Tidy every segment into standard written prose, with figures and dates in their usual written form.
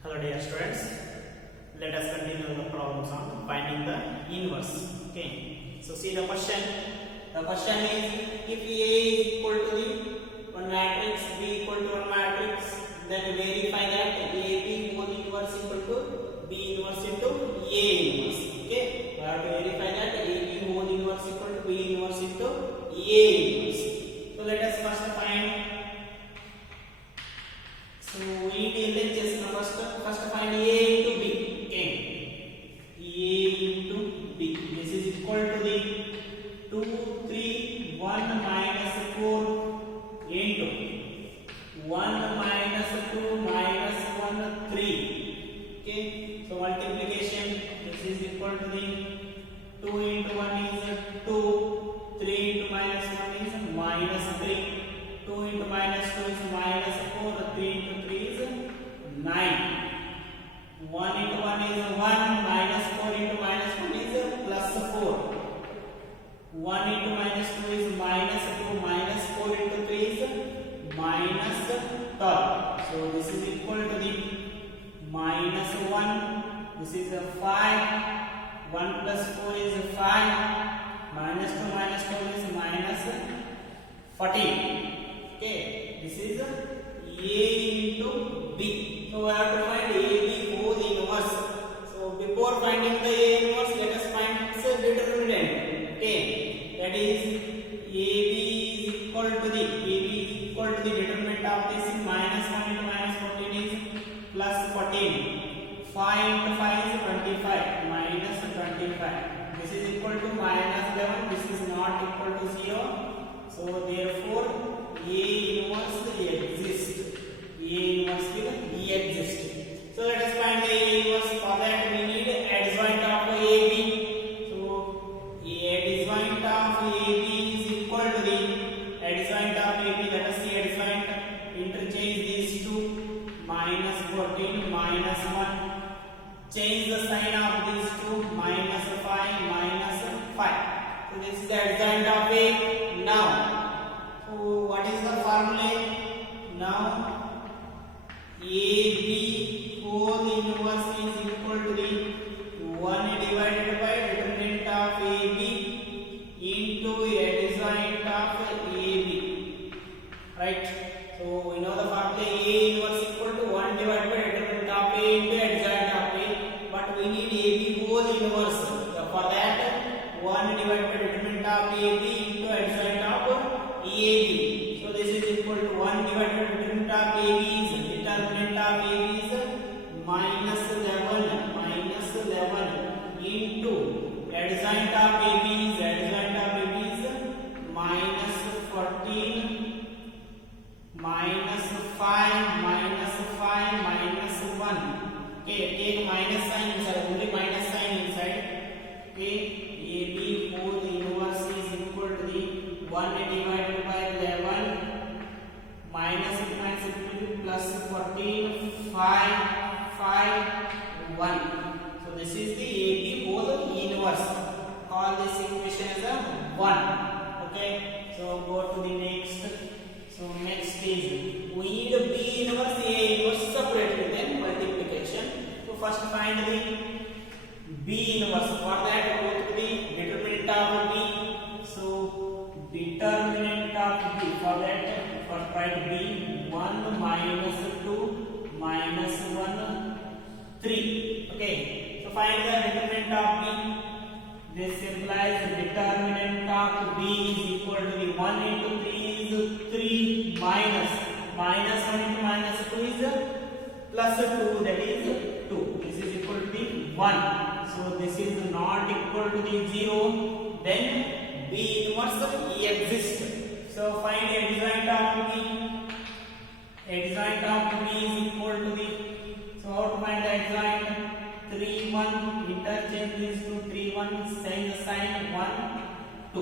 Hello dear students, let us continue the problems on finding the inverse. Okay, so see the question. The question is, if A is equal to the one matrix, B equal to one matrix, then verify that AB whole inverse equal to B inverse into A inverse. Okay, we have to verify that AB whole inverse equal to B inverse into A inverse. So let us first find. So we need to just first find A into B. Okay, A into B. This is equal to the 2, 3, 1 minus 4 into 1 minus 2 minus 1, 3. Okay, so multiplication. This is equal to the 2 into 1 is 2, 3 into minus 1 is minus 3. 2 into minus 2 is minus 4, 3 into 3 is 9. 1 into 1 is 1, minus 4 into minus 1 is plus 4. 1 into minus 2 is minus 2, minus 4 into 3 is minus 12. So this is equal to the minus 1. This is a 5. 1 plus 4 is 5. Minus 2 minus 12 is minus 14. Okay, this is A into B. So we have to find AB whole inverse. So before finding the A inverse, let us find its determinant. Okay, that is AB is equal to the determinant of this is minus 1 into minus 14 is plus 14. 5 into 5 is 25 minus 25. This is equal to minus 11. This is not equal to 0. So therefore A inverse exists. A inverse will exist. So let us find the A inverse. For that we need adjoint of AB. So adjoint of AB is equal to the adjoint of AB. Let us see adjoint. Interchange these two. Minus 14 minus 1. Change the sign of these two. Minus 5 minus 5. So this is the adjoint of A. Now what is the formula? Now AB whole inverse is equal to the 1 divided by determinant of AB into adjoint of AB. Right? So we know the formula A inverse equal to 1 divided by determinant of A into adjoint of A. But we need AB whole inverse. So for that 1 divided by determinant of AB into adjoint of AB. So this is equal to 1 divided by determinant of AB is minus 11 into adjoint of AB is minus 14 minus 5 minus 5 minus 1. Okay, take minus sign inside, only minus sign inside. Okay, AB whole inverse is equal to the 1 divided by 11 minus it minus it will be plus 14 5 1. So this is the AB whole inverse. Call this equation as a 1. Okay, so go to the next. So next is we need B inverse A inverse separately, then multiplication. So first find the B inverse. For that go to the determinant of B. So determinant of B, for that first write B 1 minus 2 minus 1 3. Okay, so find the determinant of B. This implies the determinant of B is equal to the 1 into 3 is 3 minus 1 into minus 2 is plus 2, that is 2. This is equal to the 1. So this is not equal to the 0. Then B inverse exists. So find adjoint of B. Adjoint of B is equal to the, so how to find the adjoint? 3 1, interchange these two. 3 1, change the sign 1 2.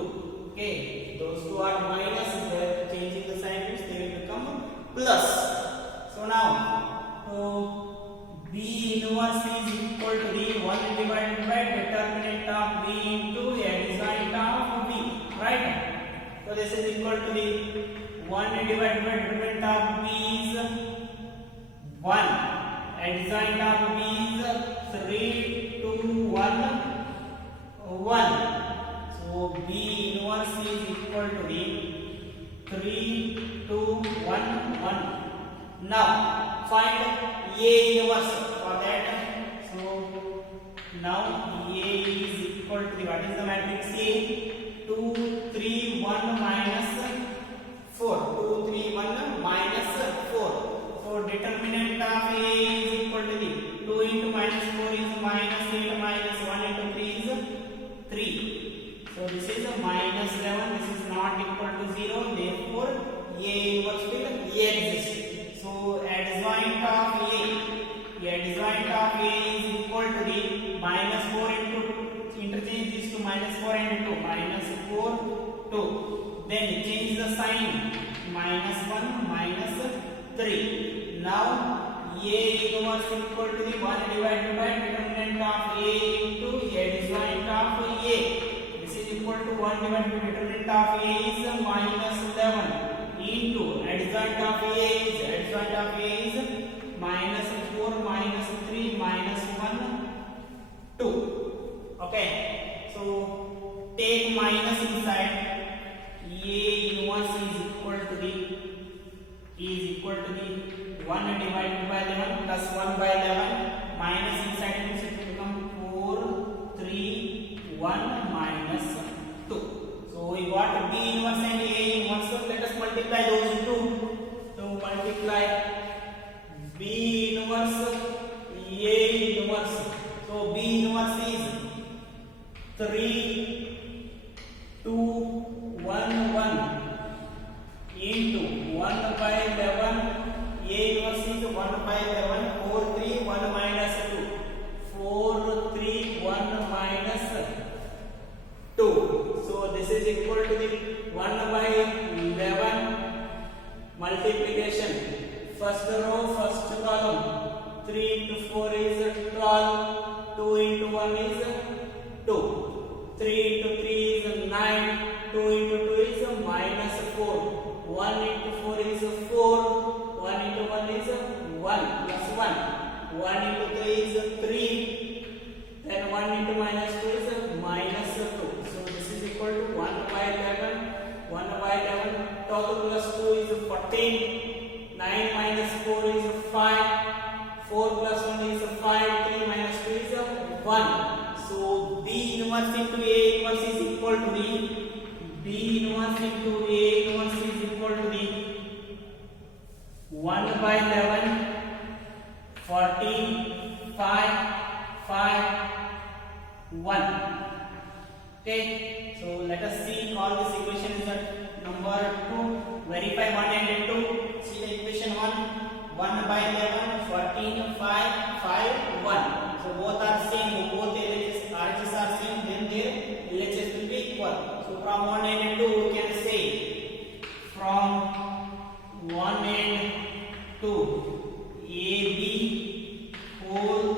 Okay, those two are minus, they are changing the sign means they will become plus. So now B inverse is equal to the 1 divided by determinant of B into adjoint of B. Right? So this is equal to the 1 divided by determinant of B is 1 adjoint of B is 3, 2, 1, 1. So B inverse is equal to the 3, 2, 1, 1. Now find A inverse for that. So now A is equal to the, what is the matrix A? 2, 3, 1 minus 4. 2, 3, 1 minus 4. So determinant of A is equal to the 2 into minus 4 is minus 8 minus 1 into 3 is 3. So this is a minus 11. This is not equal to 0. Therefore A inverse will exist. So adjoint of A is equal to the minus 4 into, interchange this to minus 4 and 2, minus 4, 2. Then change the sign, minus 1, minus 3. Now A inverse equal to the 1 divided by determinant of A into adjoint of A. This is equal to 1 divided by determinant of A is minus 11 into adjoint of A is minus 4 minus 3 minus 1 2. Okay, so take minus inside. A inverse is equal to the 1 divided by 11 plus 1 by 11 minus inside means it will become 4, 3, 1 minus 2. So we got B inverse and A inverse. So let us multiply those two. So multiply B inverse A inverse. So B inverse is 3, 2, 1, 1 into 1 by 11. A inverse is 1 by 11. 4, 3, 1 minus 2. 4, 3, 1 minus 2. So this is equal to the 1 by 11 multiplication. First row, first column. 3 into 4 is 12. 2 into 1 is 2. 3 into 3 is 9. 2 into 2 is minus 4. 1 into 4 is 4. 1 into 1 is 1 plus 1. 1 into 3 is 3. Then 1 into minus 2 is minus 2. So this is equal to 1 by 11. 1 by 11. Total plus 2 is 14. 9 minus 4 is 5. 4 plus 1 is 5. 3 minus 2 is 1. So B inverse into A inverse is equal to the B inverse into A inverse is equal to the 1 by 11, 14, 5, 5, 1. Okay, so let us see all this equation is at number 2. Verify 1 and 2. See the equation 1. 1 by 11, 14, 5, 5, 1. So both are same, both LHS are same, then their LHS will be equal. So from 1 and 2 we can say from 1 and 2 AB whole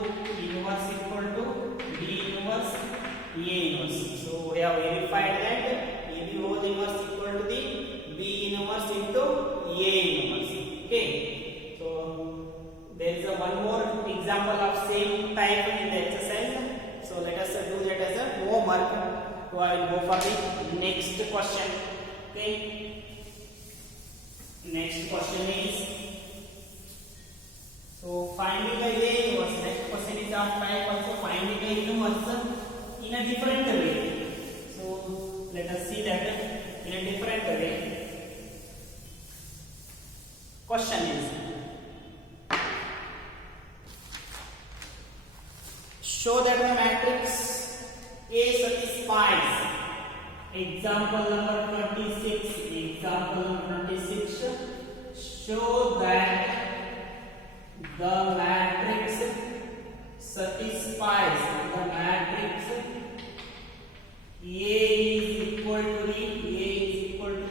inverse equal to B inverse A inverse. So we have verified that AB whole inverse equal to the B inverse into A inverse. Okay. So there is a one more example of same type in the exercise. So let us do that as a homework. So I will go for the next question. Okay. Next question is, so finding the A inverse. Next question is of type also finding the inverse in a different way. So let us see that in a different way. Question is, show that the matrix A satisfies. Example number 26. Example number 26. Show that the matrix satisfies. The matrix A is equal to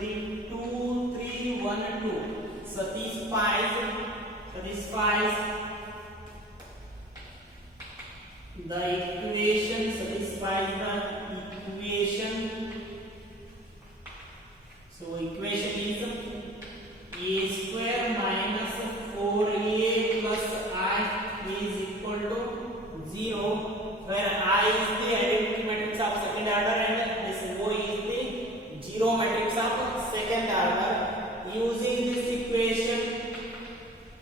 the 2, 3, 1, 2. Satisfies the equation. Satisfies the equation. So equation is a square minus 4a plus I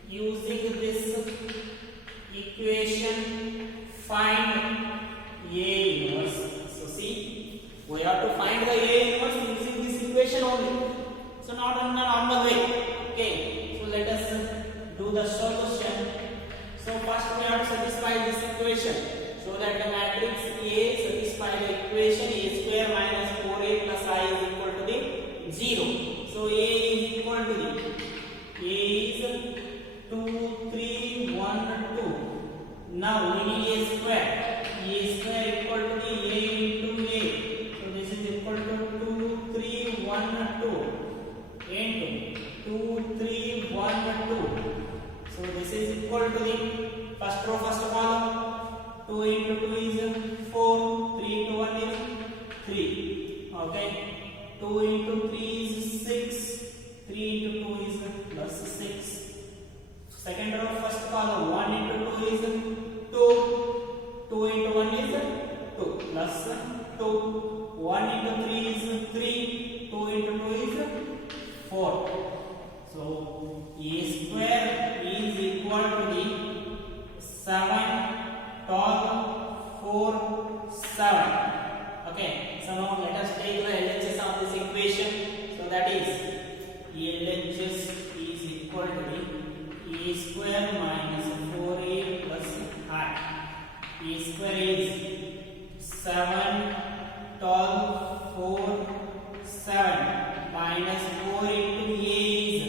using this equation find A inverse. So see, we have to find the A inverse using this equation only. So not in a normal way. Okay. So let us do the solution. So first we have to satisfy this equation. So that the matrix A satisfy the equation A square minus 4A plus I is equal to the 0. So A is equal to the A is 2, 3, 1, 2. Now we need A square. A square equal to the A into A. So this is equal to 2, 3, 1, 2 into 2, 3, 1, 2. So this is equal to the first row, first column. 2 into 2 is 4, 3 into 1 is 3. Okay. 2 into 3 is 6, 3 into 2 is plus 6. Second row, first column, 1 into 2 is 2, 2 into 1 is 2, plus 2, 1 into 3 is 3, 2 into 2 is 4. So A square is equal to the 7, 12, 4, 7. Okay, so now let us take the LHS of this equation. So that is LHS is equal to the A square minus 4A plus I. A square is 7, 12, 4, 7 minus 4 into A is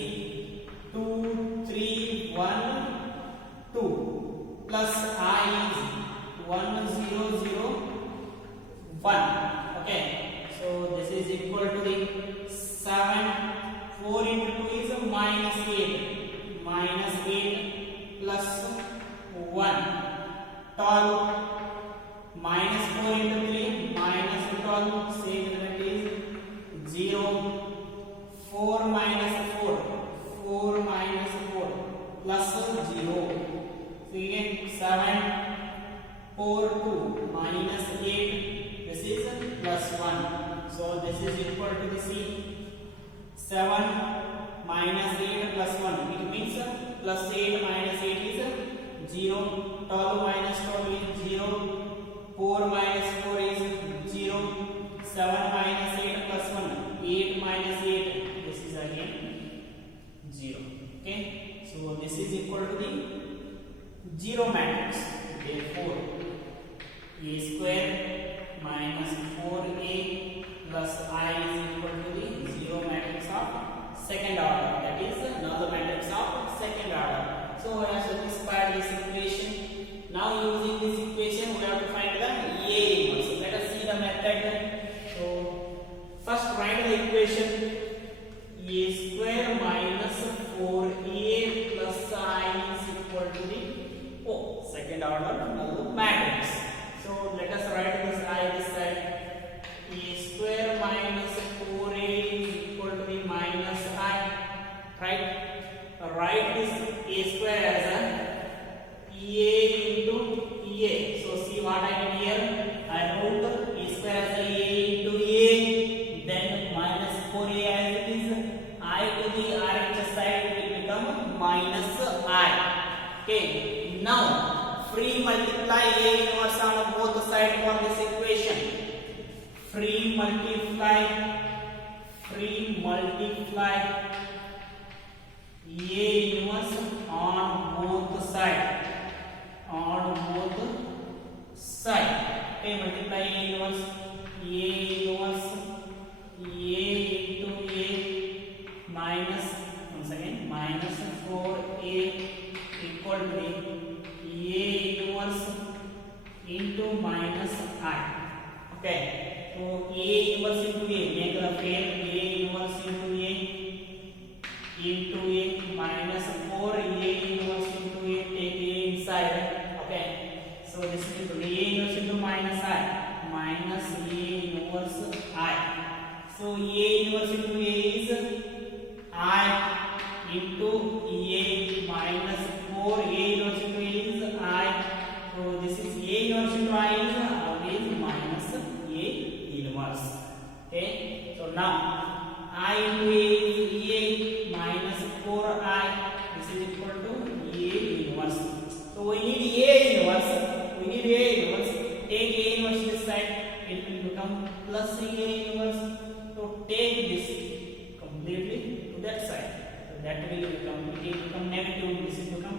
2, 3, 1, 2 plus I is 1, 0, 0, 1. Okay, so this is equal to the 7, 4 into 2 is minus 8, minus 8 plus 1, 12 minus 4 into 3, minus 12, same result is 0, 4 minus 4, 4 minus 4 plus 0. So again 7, 4, 2 minus 8, this is plus 1. So this is equal to the C. 7 minus 8 plus 1, it means plus 8 minus 8 is 0, 12 minus 12 is 0, 4 minus 4 is 0, 7 minus 8 plus 1, 8 minus 8, this is again 0. Okay, so this is equal to the 0 matrix. Therefore A square minus 4A plus I is equal to the 0 matrix of second order. That is another matrix of second order. So we have satisfied this equation. Now using this equation we have to find the A inverse. Let us see the method. So first write the equation A square minus 4A plus I is equal to the second order matrix. So let us write this I this side. A square minus 4A is equal to the minus I. Right? Write this A square as a EA into EA. So see what I did here. I wrote A square as a into EA. Then minus 4A as it is. I to the RHS side will become minus I. Okay. Now free multiply A inverse on both sides for this equation. Free multiply A inverse on both sides. Okay, multiply A inverse A into A minus, once again, minus 4A equal to A inverse into minus I. Okay, so A inverse into A, make the pair A inverse into A minus 4A inverse into A, take A inside. Okay, so this is equal to A inverse into minus I, minus A inverse I. So A inverse into A is I into A minus 4A inverse into A is I. So this is A inverse into I is always minus A inverse. Okay, so now I into A is EA minus 4I. This is equal to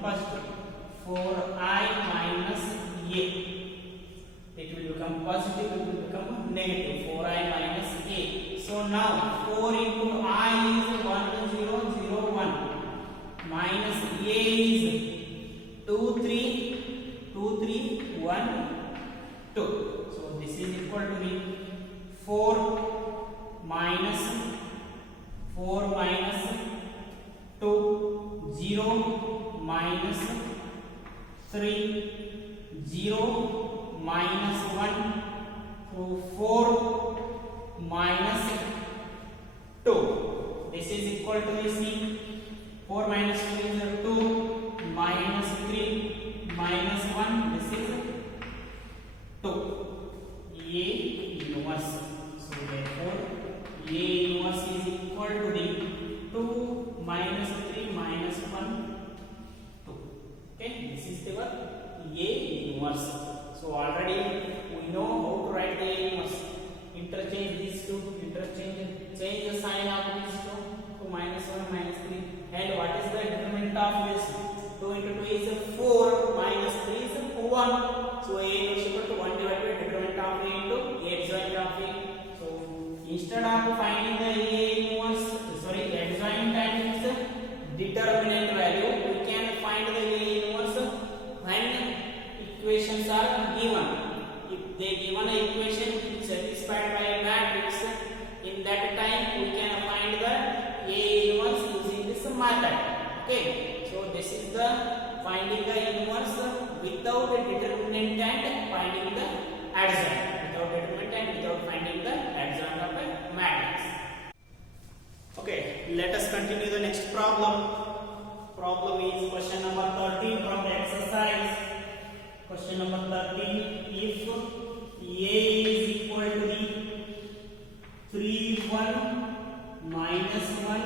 positive. 4i minus a. It will become positive, it will become negative. 4i minus a. So now 4 into I is 1001 minus a is 2311 2. So this is equal to the 4 minus 2 0 minus 3 0 minus 1 so 4 minus 2. This is equal to the C. 4 minus 2 is 2 minus 3 minus 1. This is 2. A inverse. So therefore A inverse is equal to the 2 minus 3 minus 1 2. Okay, this is the A inverse. So already we know how to write the A inverse. Interchange these two, change the sign of these two to minus 1 minus 3. And what is the determinant of this? 2 into 2 is 4 minus 3 is 1. So A is equal to 1 divided by determinant of A into A adjoint of A. So instead of finding the A inverse, adjoint and its determinant value, we can find the A inverse when equations are given. If they given an equation satisfied by a matrix, in that time we can find the A inverse using this method. Okay, so this is the finding the inverse without a determinant and finding the adjoint. Without determinant and without finding the adjoint of a matrix. Okay, let us continue the next problem. Problem is question number 13 from the exercise. Question number 13. If A is equal to the 3 1 minus 1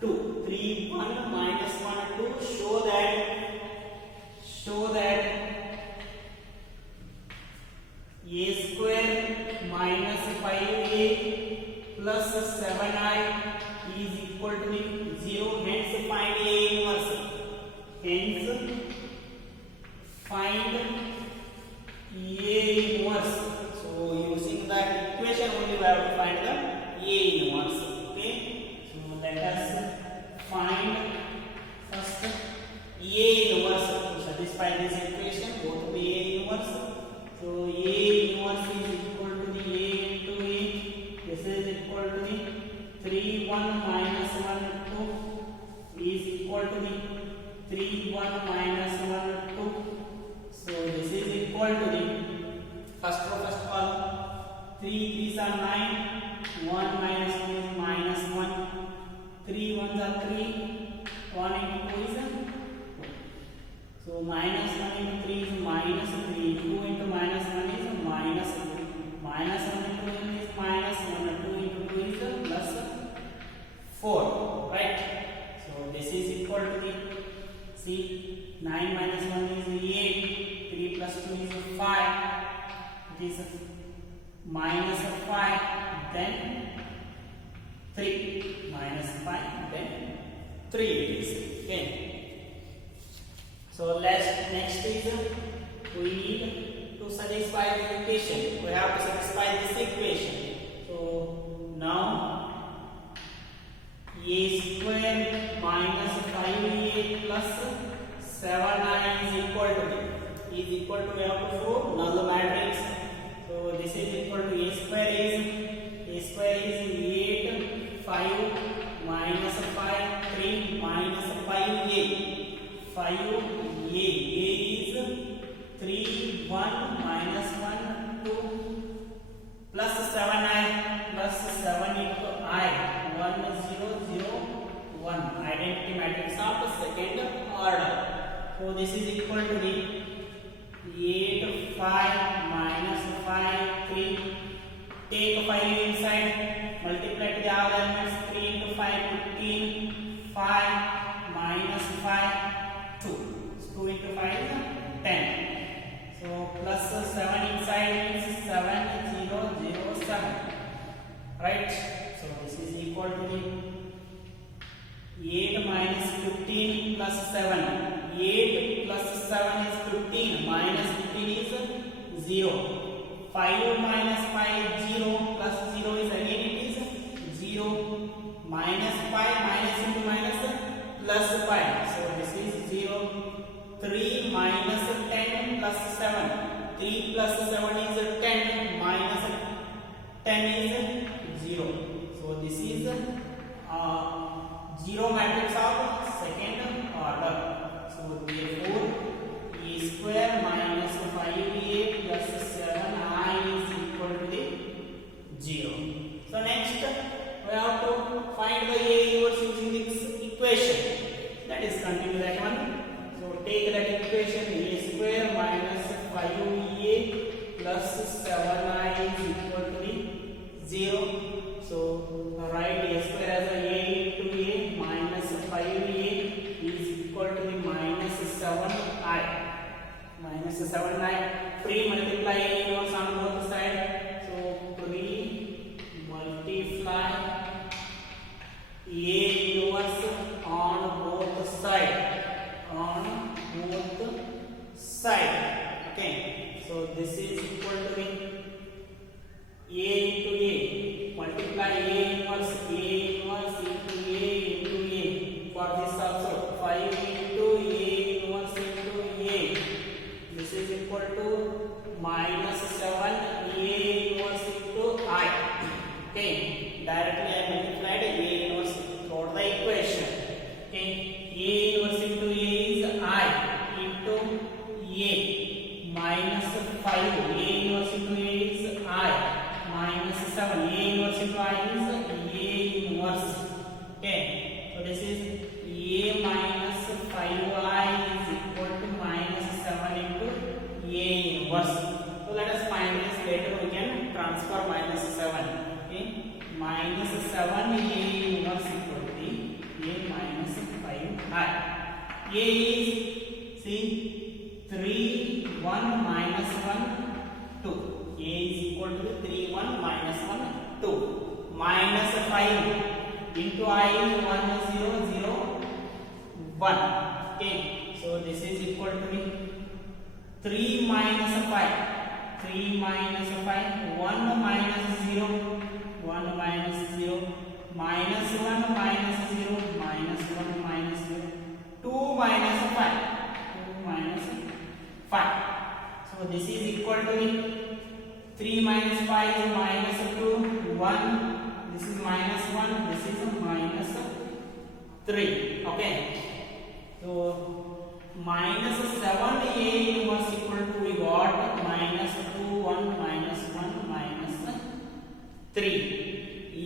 2. 3 1 minus 1 2. Show that A square minus 5A plus 7I is equal to the 0. Hence find A inverse. Hence find A inverse. So using that equation only we have to find the A inverse. Okay. So let us find first A inverse to satisfy this equation. Go to the A inverse. So A inverse is equal to the A into A. This is equal to the 3 1 minus 1 2 is equal to the 3 1 minus 1 2. So this is equal to the first column. 3 3s are 9. 1 minus 1 is minus 1. 3 1s are 3. 1 into 2 is 2. So minus 1 into 3 is minus 3. 2 into minus 1 is minus 2. Minus 1 into 2 is minus 1. 2 into 2 is plus 4. Right? So this is equal to the see 9 minus 1 is 8. 3 plus 2 is 5. It is minus 5. Then 3. Minus 5. Then 3 it is. Okay. So next is we need to satisfy the equation. We have to satisfy this equation. So now A square minus 5A plus 7I is equal to we have to show null matrix. So this is equal to A square is 8 5 minus 5 3 minus 5A. 5A is 3 1 minus 1 2 plus 7I plus 7 into I 1 0 0 1 identity matrix of the second order. So this is equal to the 8 5 minus 5 3. Take 5 inside, multiply to the other elements. 3 into 5 15. 5 minus 5 2. So 2 into 5 is 10. So plus 7 inside means 7 0 0 7. Right? So this is equal to the 8 minus 15 plus 7. 8 0. 5 minus 5 0 plus 0 is again it is 0. Minus 5 minus into minus plus 5. So this is 0. 3 minus 10 plus 7. 3 plus 7 is 10. Minus 10 is 0. So this is 0 matrix of second order. So therefore a square minus 5a plus 7i is equal to the 0. So next we have to find the A inverse using this equation. That is continue that one. So take that equation, a square minus 5a plus 7i is equal to the 0. So write a square as a into a minus 5a is equal to the minus 7i. Minus 7i. Pre-multiply a inverse on both sides. So pre-multiply a inverse on both sides. On both sides. Okay. So this is equal to the a into a. Multiply a inverse into a. For this also 5 into a inverse into a. This is equal to minus 7 a inverse into I. Okay. Directly I multiplied a inverse throughout the equation. Okay. A inverse into a is I into a minus 5. A inverse into a is I minus 7. A inverse into I is A inverse. Okay. So this is A minus 5I is equal to minus 7 into A inverse. So let us find this later. We can transfer minus 7. Okay. Minus 7 A inverse equal to A minus 5I. A is, see, 3, 1 minus 1, 2. A is equal to 3, 1 minus 1, 2. Minus 5 into I is 1, 0, 0, 1. Okay. So this is equal to 3 minus 5. 3 minus 5. 1 minus 0. 1 minus 0. Minus 1 minus 0. Minus 1 minus 0. 2 minus 5. 2 minus 5. So this is equal to 3 minus 5 is minus 2, 1. This is minus 1. This is minus 3. Okay. So minus 7 A inverse equal to we got minus 2, 1, minus 1, minus 3. A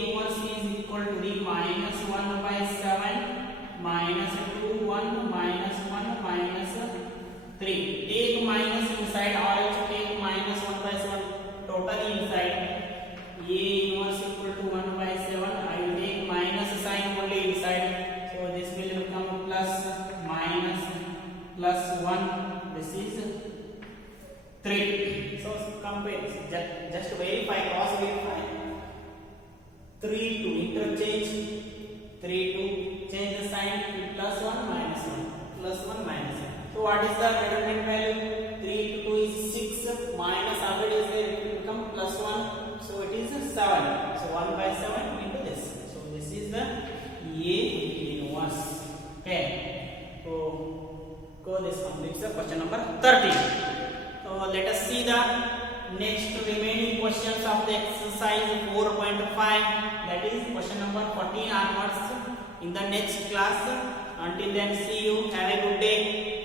inverse is equal to the minus 1 by 7, minus 2, 1, minus 1, minus 3. Take minus inside or else take minus 1 by 7 totally inside. A inverse equal to 1 by 7. I will take minus sign only inside. So this will become plus minus plus 1. This is 3. So compare. Just verify, cross verify. 3 to interchange. 3 to change the sign to plus 1 minus 1. Plus 1 minus 1. So what is the redundant value? 3 to 2 is 6. Minus already is there. It will become plus 1. So it is 7. So 1 by 7 into this. So this is the A inverse. Okay. So this completes the question number 13. So let us see the next remaining questions of the exercise 4.5. That is question number 14 onwards in the next class. Until then, see you. Have a good day.